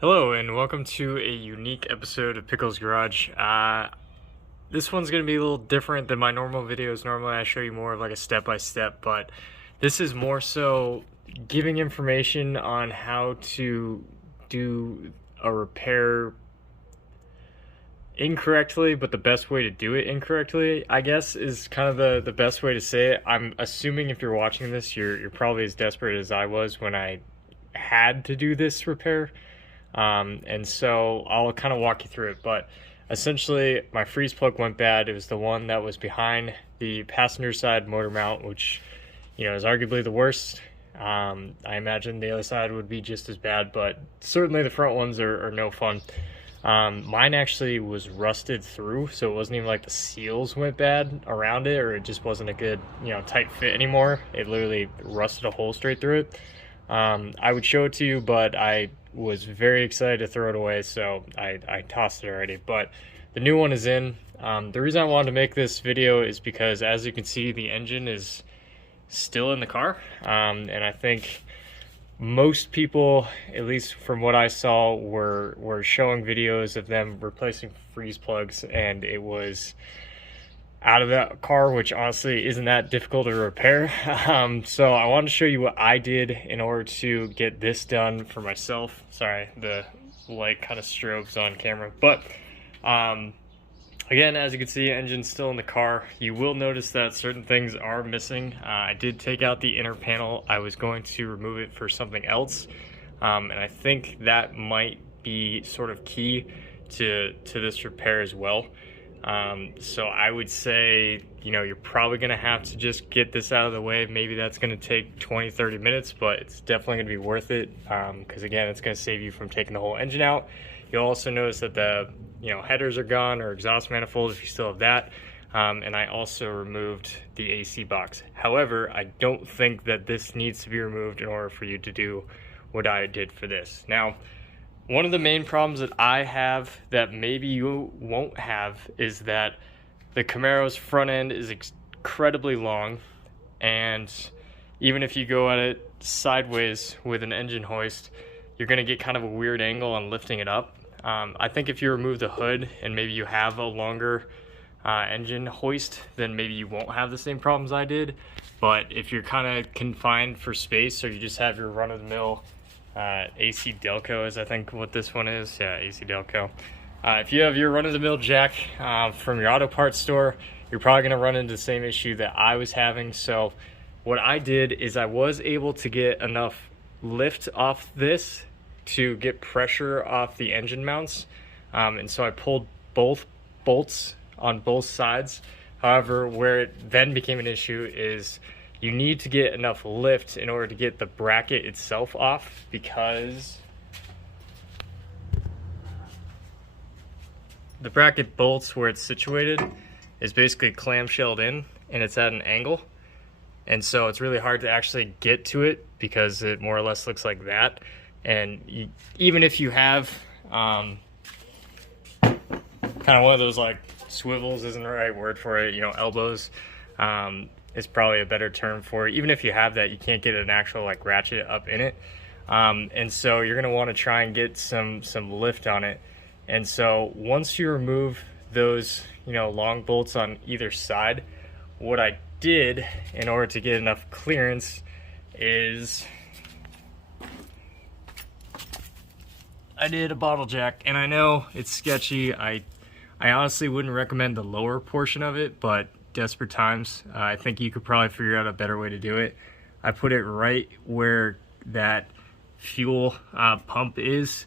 Hello and welcome to a unique episode of Pickle's Garage. This one's going to be a little different than my normal videos. Normally I show you more of like a step-by-step, but this is more so giving information on how to do a repair incorrectly, but the best way to do it incorrectly, I guess, is kind of the best way to say it. I'm assuming if you're watching this, you're probably as desperate as I was when I had to do this repair. And so I'll kind of walk you through it, but essentially my freeze plug went bad. It was the one that was behind the passenger side motor mount, which, you know, is arguably the worst. I imagine the other side would be just as bad, but certainly the front ones are no fun. Mine actually was rusted through, so it wasn't even like the seals went bad around it, or it just wasn't a good, tight fit anymore. It literally rusted a hole straight through it. I would show it to you, but I was very excited to throw it away, so I tossed it already. But the new one is in. The reason I wanted to make this video is because, as you can see, the engine is still in the car, and I think most people, at least from what I saw, were showing videos of them replacing freeze plugs, and it was out of that car, which honestly isn't that difficult to repair. So I wanted to show you what I did in order to get this done for myself. Sorry, the light kind of strobes on camera, but again, as you can see, engine's still in the car. You will notice that certain things are missing. I did take out the inner panel. I was going to remove it for something else, and I think that might be sort of key to this repair as well. So I would say, you're probably going to have to just get this out of the way. Maybe that's going to take 20-30 minutes, but it's definitely going to be worth it, because again, it's going to save you from taking the whole engine out. You'll also notice that the headers are gone, or exhaust manifold if you still have that, and I also removed the AC box. However, I don't think that this needs to be removed in order for you to do what I did for this. Now, one of the main problems that I have that maybe you won't have is that the Camaro's front end is incredibly long, and even if you go at it sideways with an engine hoist, you're going to get kind of a weird angle on lifting it up. I think if you remove the hood and maybe you have a longer engine hoist, then maybe you won't have the same problems I did. But if you're kind of confined for space, or you just have your run-of-the-mill AC Delco is I think what this one is. Yeah, AC Delco. If you have your run-of-the-mill jack from your auto parts store, you're probably going to run into the same issue that I was having. So what I did is I was able to get enough lift off this to get pressure off the engine mounts, and so I pulled both bolts on both sides. However, where it then became an issue is you need to get enough lift in order to get the bracket itself off, because the bracket bolts where it's situated is basically clamshelled in, and it's at an angle, and so it's really hard to actually get to it because it more or less looks like that. And even if you have kind of one of those, like, swivels isn't the right word for it, elbows, is probably a better term for it. Even if you have that, you can't get an actual like ratchet up in it, and so you're going to want to try and get some lift on it. And so once you remove those long bolts on either side, what I did in order to get enough clearance is I did a bottle jack. And I know it's sketchy. I honestly wouldn't recommend the lower portion of it, but desperate times, I think you could probably figure out a better way to do it. I put it right where that fuel pump is,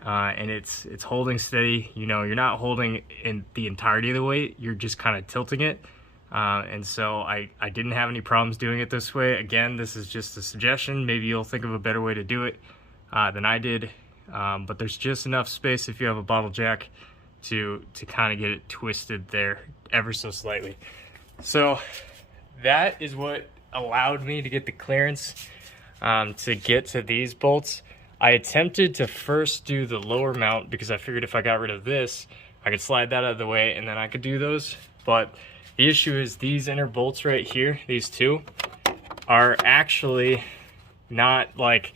and it's holding steady. You're not holding in the entirety of the weight, you're just kind of tilting it, and so I didn't have any problems doing it this way. Again, this is just a suggestion. Maybe you'll think of a better way to do it than I did, but there's just enough space if you have a bottle jack to kind of get it twisted there ever so slightly. So that is what allowed me to get the clearance to get to these bolts. I attempted to first do the lower mount because I figured if I got rid of this, I could slide that out of the way and then I could do those. But the issue is these inner bolts right here, these two, are actually not like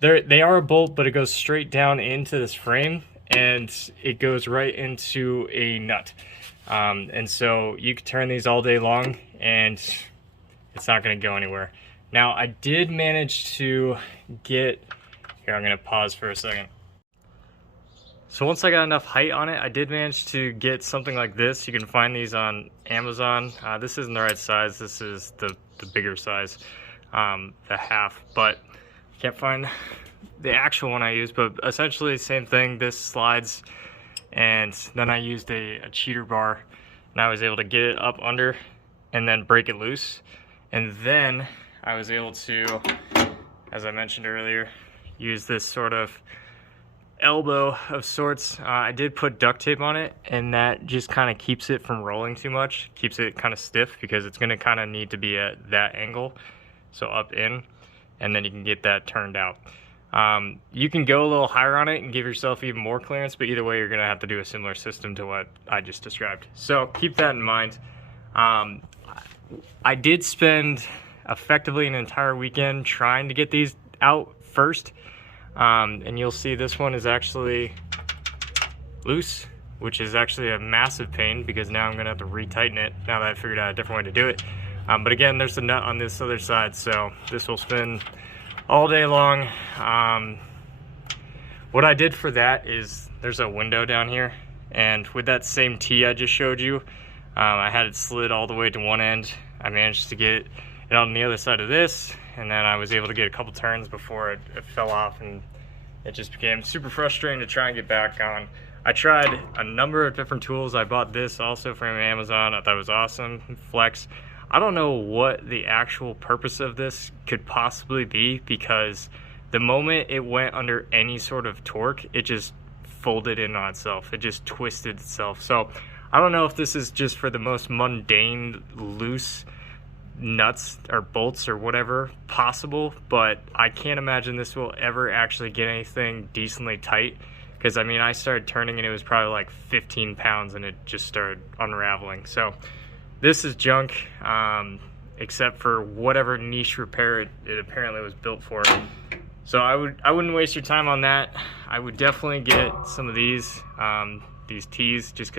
They are a bolt, but it goes straight down into this frame and it goes right into a nut. And so you could turn these all day long and it's not going to go anywhere. Now I did manage to get, here I'm going to pause for a second. So once I got enough height on it, I did manage to get something like this. You can find these on Amazon. This isn't the right size, this is the bigger size, the half, but can't find the actual one I used, but essentially same thing. This slides, and then I used a cheater bar, and I was able to get it up under and then break it loose. And then I was able to, as I mentioned earlier, use this sort of elbow of sorts. I did put duct tape on it, and that just kind of keeps it from rolling too much, keeps it kind of stiff, because it's going to kind of need to be at that angle, so up in, and then you can get that turned out. You can go a little higher on it and give yourself even more clearance, but either way you're going to have to do a similar system to what I just described. So keep that in mind. I did spend effectively an entire weekend trying to get these out first. And you'll see this one is actually loose, which is actually a massive pain because now I'm going to have to retighten it now that I figured out a different way to do it. But again, there's a nut on this other side, so this will spin all day long. What I did for that is there's a window down here, and with that same T I just showed you, I had it slid all the way to one end. I managed to get it on the other side of this, and then I was able to get a couple turns before it fell off, and it just became super frustrating to try and get back on. I tried a number of different tools. I bought this also from Amazon. I thought it was awesome. Flex. I don't know what the actual purpose of this could possibly be, because the moment it went under any sort of torque, it just folded in on itself. It just twisted itself. So I don't know if this is just for the most mundane loose nuts or bolts or whatever possible, but I can't imagine this will ever actually get anything decently tight, because I mean, I started turning and it was probably like 15 pounds and it just started unraveling. So this is junk, except for whatever niche repair it apparently was built for. So I wouldn't waste your time on that. I would definitely get some of these T's, just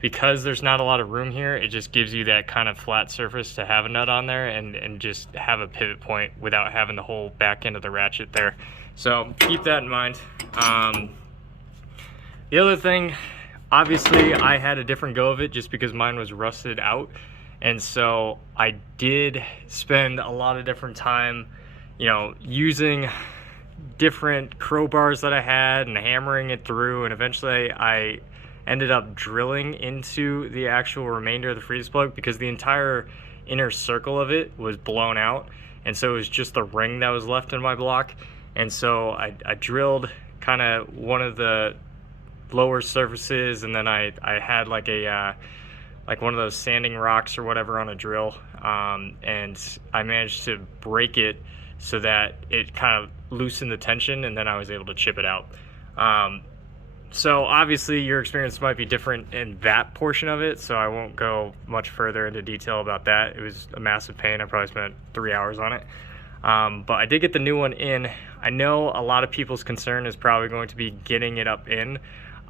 because there's not a lot of room here. It just gives you that kind of flat surface to have a nut on there and just have a pivot point without having the whole back end of the ratchet there. So keep that in mind. The other thing, obviously I had a different go of it just because mine was rusted out, and so I did spend a lot of different time, you know, using different crowbars that I had and hammering it through, and eventually I ended up drilling into the actual remainder of the freeze plug because the entire inner circle of it was blown out, and so it was just the ring that was left in my block. And so I drilled kind of one of the lower surfaces, and then I had like a like one of those sanding rocks or whatever on a drill, and I managed to break it so that it kind of loosened the tension, and then I was able to chip it out. So obviously your experience might be different in that portion of it, so I won't go much further into detail about that. It was a massive pain. I probably spent 3 hours on it. But I did get the new one in. I know a lot of people's concern is probably going to be getting it up in.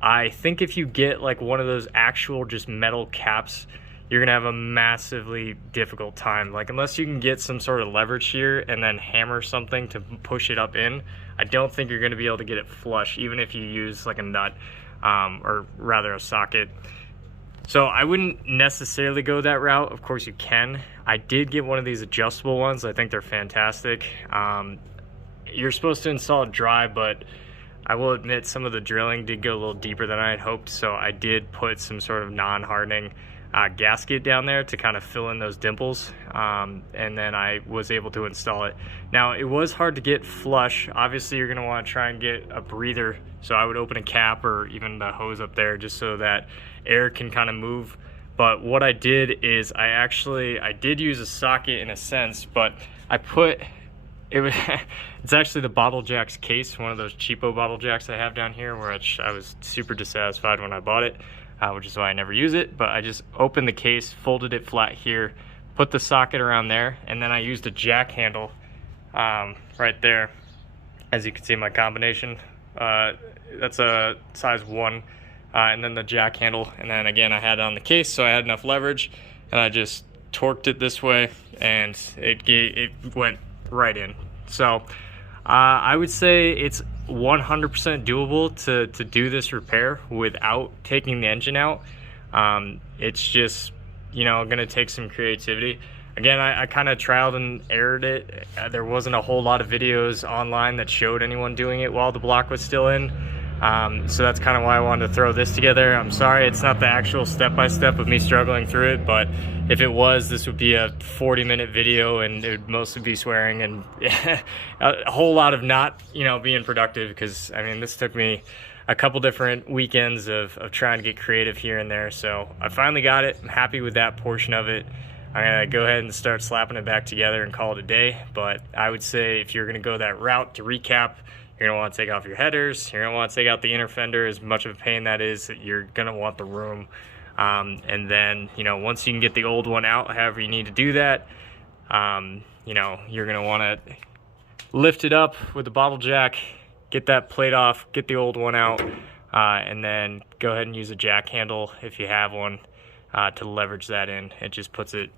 I think if you get like one of those actual just metal caps, you're gonna have a massively difficult time. Like, unless you can get some sort of leverage here and then hammer something to push it up in, I don't think you're gonna be able to get it flush, even if you use like a nut, or rather a socket. So I wouldn't necessarily go that route. Of course you can. I did get one of these adjustable ones. I think they're fantastic. You're supposed to install it dry, but I will admit some of the drilling did go a little deeper than I had hoped, so I did put some sort of non-hardening gasket down there to kind of fill in those dimples, and then I was able to install it. Now, it was hard to get flush. Obviously you're going to want to try and get a breather, so I would open a cap or even the hose up there just so that air can kind of move. But what I did is I did use a socket in a sense, but I put it's actually the bottle jacks case, one of those cheapo bottle jacks I have down here, which I was super dissatisfied when I bought it, which is why I never use it. But I just opened the case, folded it flat here, put the socket around there, and then I used a jack handle right there As you can see, my combination, that's a size 1, and then the jack handle, and then again I had it on the case, so I had enough leverage, and I just torqued it this way, and it went right in. So I would say it's 100% doable to do this repair without taking the engine out. It's just, you know, gonna take some creativity. Again, I kind of trialed and errored it. There wasn't a whole lot of videos online that showed anyone doing it while the block was still in. So that's kind of why I wanted to throw this together. I'm sorry it's not the actual step-by-step of me struggling through it, but if it was, this would be a 40-minute video, and it would mostly be swearing and a whole lot of not, you know, being productive, because I mean, this took me a couple different weekends of trying to get creative here and there. So I finally got it. I'm happy with that portion of it. I'm gonna go ahead and start slapping it back together and call it a day. But I would say if you're gonna go that route, to recap, you're gonna want to take off your headers, you're gonna want to take out the inner fender. As much of a pain that is, you're gonna want the room. And then, you know, once you can get the old one out, however you need to do that, you know, you're gonna want to lift it up with the bottle jack, get that plate off, get the old one out, and then go ahead and use a jack handle if you have one, to leverage that in. It just puts it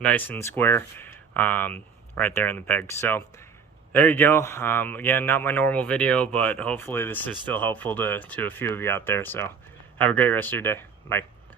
nice and square, right there in the peg. So there you go. Again, not my normal video, but hopefully this is still helpful to a few of you out there. So have a great rest of your day. Bye.